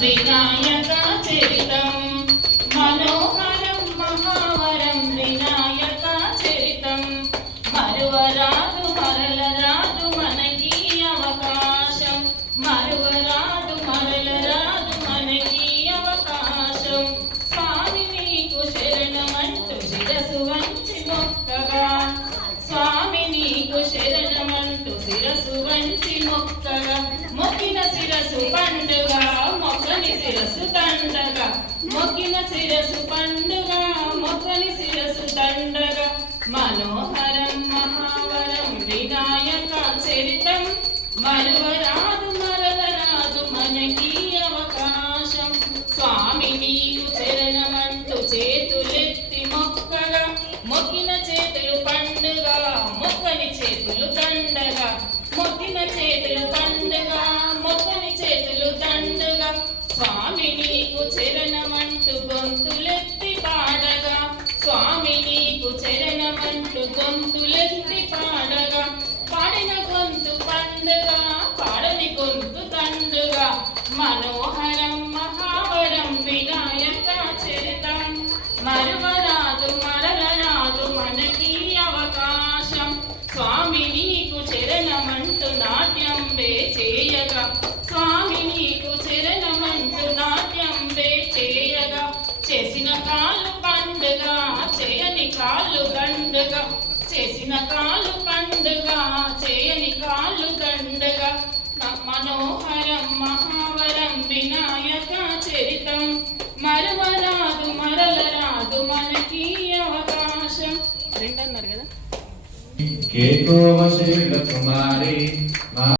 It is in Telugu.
వినాయక చరితం మనోహరం మహావరం వినాయక చరితం మరువరాదు మరలరాదు మనకి అవకాశం. మరువరాదు మరలరాదు మనకి అవకాశం. స్వామి నీకు శరణమంటూ శిరసు వంచి మొక్కగా. స్వామి నీకు శరణమంటూ శిరసు వంచి మొక్కగా. మొక్కిన శిరసు పండుగ దండగా మొక్కిన శిరసు పండుగ మొక్కని శిరసు దండగా మనోహరం మహావరం వినాయక చరితం. మరువరాదు మరలరాదు మనకి అవకాశం. స్వామి నీకు చరణమంటూ చేతులెత్తి మొక్కగా. మొక్కిన చేతులు పండుగ మొక్కని చేతులు దండగా నీకు చరణమంటూ గొంతులెత్తి పాడగా. స్వామి నీకు చరణమంటూ గొంతులెత్తి పాడగా. పాడిన గొంతు పండుగ పాడని గొంతు తండుగా. మనోహరం మహావరం వినాయక చరితం. మరువరాదు మరలరాదు మనకి అవకాశం. స్వామి నీకు చరణమంటూ నాట్యం వే చేయగా. స్వామి నీకు చేయని కాళ్ళు దండగా చేసిన కాళ్ళు పండుగ చేయని కాళ్ళు దండగా. మనోహరం మహావరం వినాయక చరితం. మరవరాదు మరలరాదు మనకి అవకాశం. రెండన్నారు కదా? కేకోవశీల కుమారి